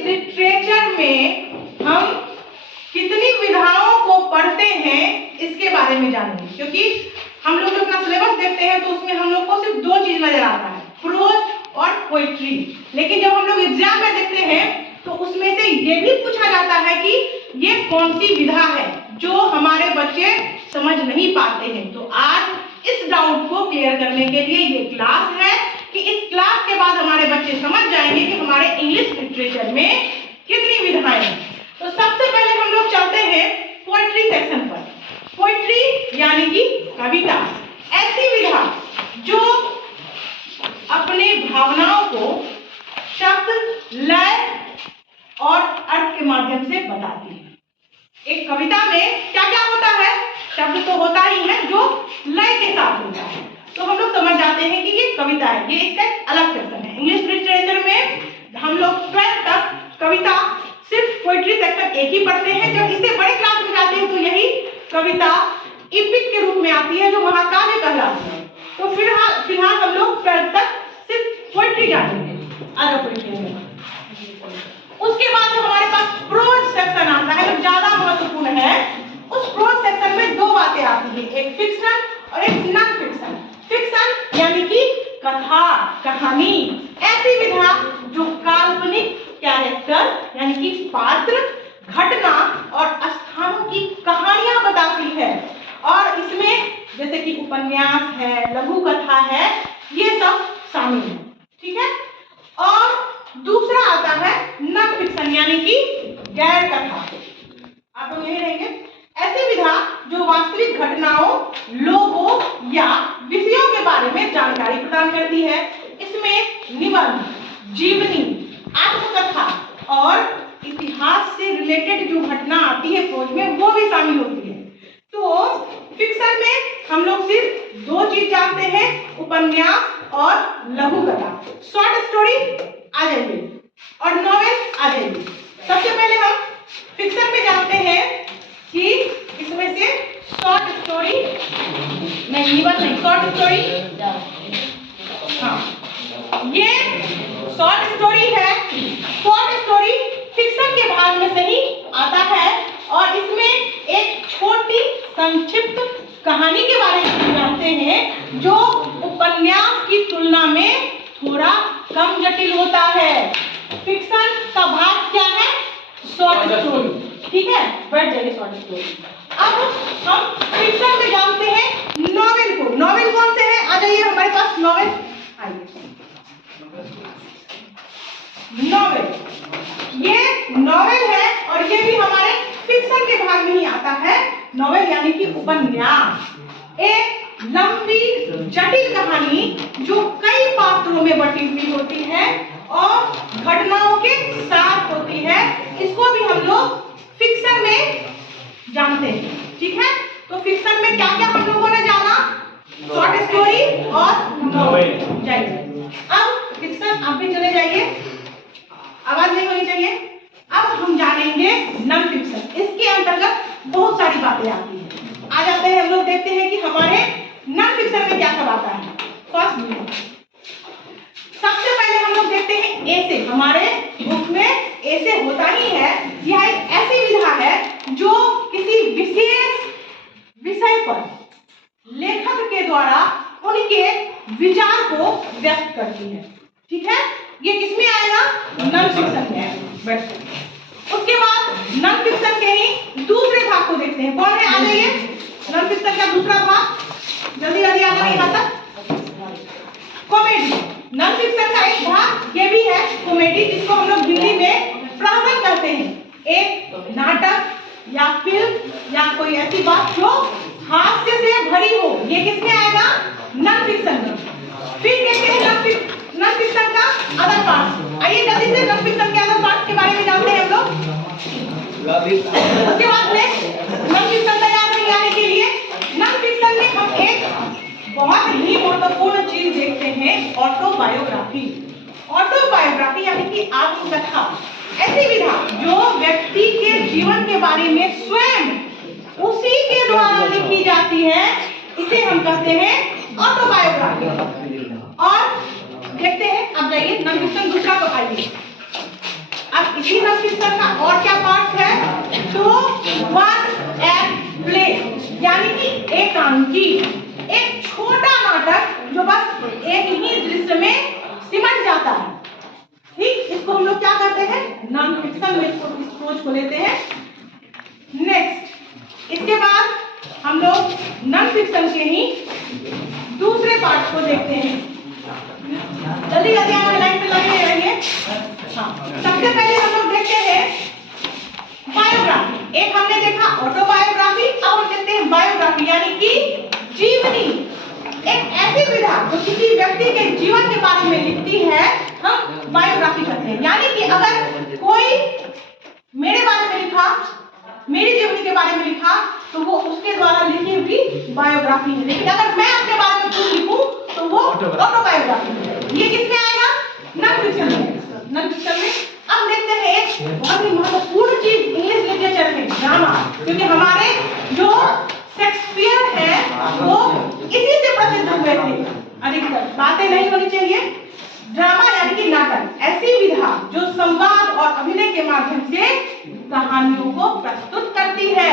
Literature में हम कितनी विधाओं को पढ़ते हैं इसके बारे में जानेंगे, क्योंकि हम लोग अपना सिलेबस देखते हैं तो उसमें हम लोग को सिर्फ दो चीज नजर आता है, प्रोज और पोइट्री। लेकिन जब हम लोग एग्जाम में देखते हैं तो उसमें से ये भी पूछा जाता है कि ये कौन सी विधा है जो हमारे बच्चे समझ नहीं पाते हैं। तो आज इस डाउट को क्लियर करने के लिए ये क्लास है कि इस क्लास के बाद हमारे बच्चे समझ जाएंगे कि हमारे इंग्लिश लिटरेचर में कितनी विधाएं हैं। तो सबसे पहले हम लोग चलते हैं पोएट्री सेक्शन पर। पोएट्री यानी कि कविता, ऐसी विधा जो अपने भावनाओं को शब्द, लय और अर्थ के माध्यम से बताती है। एक कविता में क्या क्या होता है? शब्द तो होता ही है जो लय के साथ होता है, तो हम लोग समझ जाते हैं कि ये कविता है। ये इसका अलग सेक्शन है। इंग्लिश लिटरेचर में हम लोग 12th तक कविता सिर्फ पोएट्री सेक्शन एक ही पढ़ते हैं। जब इससे बड़े क्लास में जाते हैं तो यही कविता इपिक के रूप में आती है जो महाकाव्य कहलाती है। तो फिलहाल हम लोग 12th तक सिर्फ पोएट्री जानेंगे। आगे पोएट्री में उसके बाद जो हमारे पास प्रोज सेक्शन आता है जो ज्यादा महत्वपूर्ण है, उस प्रोज सेक्शन में दो बातें आती है, एक फिक्शन और एक नॉन फिक्शन। फिक्शन यानी कि कथा, कहानी, ऐसी विधा जो काल्पनिक कैरेक्टर यानी कि पात्र, घटना और स्थानों की कहानियां बताती है। और इसमें जैसे कि उपन्यास है, लघु कथा है, ये सब शामिल है। ठीक है। और दूसरा आता है नॉन फिक्शन यानी कि गैर कथा। आप लोग यही रहेंगे। ऐसी विधा जो वास्तविक घटनाओं, लोगों या विषयों के बारे में जानकारी प्रदान करती है। इसमें निबंध, जीवनी, आत्मकथा और इतिहास से रिलेटेड जो घटना आती है प्रोज में वो भी शामिल होती है। तो फिक्शन में हम लोग सिर्फ दो चीज जानते हैं, उपन्यास और लघु कथा। शॉर्ट स्टोरी आ जाइए और नॉवेल आ जाइए। सबसे पहले हम फिक्शन में जानते हैं कि इसमें से शॉर्ट स्टोरी नहीं, निबंध नहीं, शॉर्ट स्टोरी, हाँ ये शॉर्ट स्टोरी है। शॉर्ट स्टोरी फिक्शन के भाग में से ही आता है और इसमें एक छोटी संक्षिप्त कहानी के बारे में जानते हैं जो उपन्यास की तुलना में थोड़ा कम जटिल होता है। फिक्शन का भाग क्या है? Short story. ठीक है, बैठ जाइए शॉर्ट स्टोरी। अब हम फिक्शन में जानते हैं नॉवेल को। नॉवेल कौन से है? आ जाइए हमारे पास नॉवेल, आइए। नॉवेल, ये नॉवेल है और ये भी हमारे फिक्शन के भाग में ही आता है। नॉवेल यानी कि उपन्यास, एक लंबी जटिल कहानी जो कई पात्रों में बटी हुई होती है और घटनाओं के साथ होती है। इसको भी हम लोग फिक्शन में जानते हैं। ठीक है, तो फिक्शन में क्या क्या हम लोगों ने जाना? शॉर्ट स्टोरी और नॉवेल। जाइए अब फिक्शन, आप भी चले जाइए, आवाज नहीं होनी चाहिए। अब हम जानेंगे नॉन फिक्शन। इसके अंतर्गत बहुत सारी बातें आती हैं। आ जाते हैं हम लोग, देखते हैं कि हमारे नॉन फिक्शन में क्या सब आता है। फर्स्ट सबसे पहले हम लोग देखते हैं ऐसे। हमारे बुक में ऐसे होता ही है। यह एक ऐसी विधा है जो किसी विशेष विषय पर लेखक के द्वारा उनके विचार को व्यक्त करती है। ठीक है, ये किसमें आएगा? नॉन फिक्शन में आएगा। उसके बाद नॉन फिक्शन के ही दूसरे भाग को देखते हैं। कौन है? आ जाइए। नॉन फिक्शन का दूसरा भाग जल्दी जल्दी आ जाइए। यहाँ तक कॉमेडी, नॉन फिक्शन का एक भाग ये भी है कॉमेडी, जिसको हम लोग हिंदी में प्रहसन कहते हैं। एक नाटक या फिल्म या कोई ऐसी बात जो हास्य से भरी हो, ये किसमें आएगा? नॉन फिक्शन में। फिर देखते हैं नॉन फिक्शन का अदर पार्ट। आइए जल्दी से नॉन फिक्शन के अदर पार्ट के बारे में जानते हैं हम लोग। उसके बाद नेक्स्ट नॉन फिक्शन तैयार नहीं आने के लिए नॉन फिक्शन में हम एक बहुत ही महत्वपूर्ण चीज देखते हैं, ऑटोबायोग्राफी। ऑटोबायोग्राफी यानी कि आत्मकथा, ऐसी विधा जो व्यक्ति के जीवन के बारे में स्वयं उसी के द्वारा लिखी जाती है, इसे हम कहते हैं ऑटोबायोग्राफी। और देखते हैं, अब जाइए नॉन फिक्शन दूसरा को आइए। अब इसी नॉन फिक्शन का और क्या पार्ट है, तो वन एक्ट प्ले यानी कि एकांकी, एक छोटा नाटक जो बस एक ही दृश्य में सिमट जाता है। ठीक, इसको हम लोग क्या करते हैं, नॉन फिक्शन में इसको इस सोच को लेते हैं। नेक्स्ट, इसके बाद हम लोग नॉन फिक्शन के ही दूसरे पार्ट को देखते हैं। जल्दी जल्दी हमारे लाइन पे लगे रहिए। हाँ, सबसे पहले हम लोग देखते हैं बायोग्राफी। एक हमने देखा ऑटोबायोग्राफी, अब हम देखते हैं बायोग्राफी यानी कि जीवनी। एक ऐसी विधा जो किसी व्यक्ति के जीवन के बारे में लिखती है, हम बायोग्राफी करते हैं। यानी कि अगर कोई मेरे बारे में लिखा, मेरी जीवनी के बारे में लिखा, तो वो उसके द्वारा लिखी हुई बायोग्राफी है। लेकिन अगर मैं अपने बारे में कुछ लिखूं तो वो ऑटोबायोग्राफी है। ये किसमें आएगा, नॉन फिक्शन में। नॉन फिक्शन में अब देखते हैं एक बहुत ही महत्वपूर्ण चीज इंग्लिश लिटरेचर में, ड्रामा। क्योंकि हमारे जो शेक्सपियर है वो इसी से प्रसिद्ध हुए थे। अधिकतर बातें नहीं होनी चाहिए। ड्रामा यानी कि नाटक, ऐसी विधा जो संवाद और अभिनय के माध्यम से कहानियों को प्रस्तुत करती है।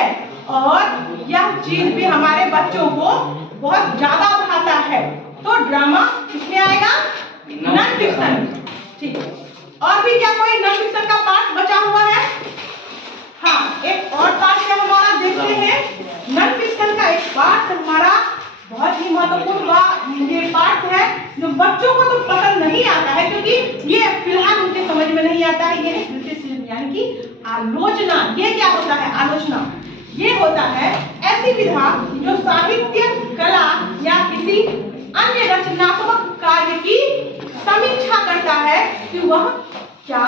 और यह चीज भी हमारे बच्चों को बहुत ज्यादा भाता है। तो ड्रामा किसमें आएगा, नॉन फिक्शन। ठीक, और भी क्या कोई नॉन फिक्शन का पार्ट बचा हुआ है? हाँ, एक और पार्ट है हमारा, देखते हैं नॉन फिक्शन का एक पार्ट हमारा बहुत ही महत्वपूर्ण ये पार्ट है जो बच्चों को तो पसंद नहीं आता है, क्योंकि ये फिलहाल उनके समझ में नहीं आता है। ये क्रिटिसिज्म यानी कि आलोचना। ये क्या होता है, आलोचना। ये होता है ऐसी विधा जो साहित्य, कला या किसी अन्य रचनात्मक कार्य की समीक्षा करता है कि वह क्या,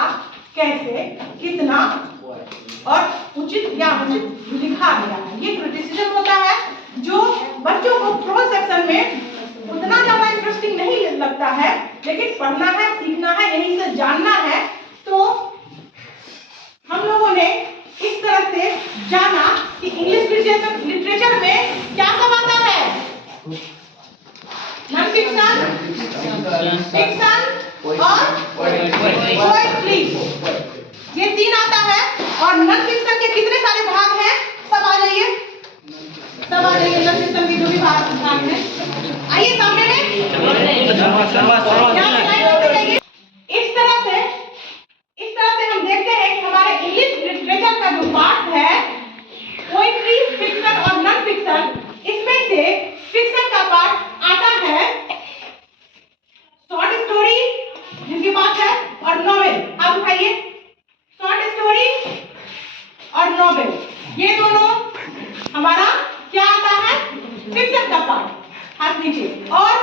कैसे, कितना और उचित या अनुचित लिखा गया है। ये क्रिटिसिज्म होता है जो बच्चों को प्रोज सेक्शन में उतना ज्यादा इंटरेस्टिंग नहीं लगता है, लेकिन पढ़ना है, सीखना है, यहीं से जानना है। तो हम लोगों ने इस तरह से जाना कि इंग्लिश लिटरेचर में क्या सब आता है, नॉन फिक्शन, फिक्शन और पोएट्री। ये तीन आता है। और नॉन फिक्शन के कितने सारे भाग हैं, सब आ जाइए, सब आ जाइए। नॉन फिक्शन के जो भी भाग हैं, आइए सामने में। इस तरह से हम देखते हैं कि हमारे इंग्लिश लिटरेचर का जो पार्ट है, पोएट्री, फिक्शन और नॉन फिक्शन, इसमें से फिक्शन का पार्ट आता है शॉर्ट स्टोरी जिनके पास है, और नॉवेल। आप उठाइए, शॉर्ट स्टोरी और नॉवेल, ये दोनों हमारा क्या आता है, फिक्शन का पार्ट। हाथ नीचे। और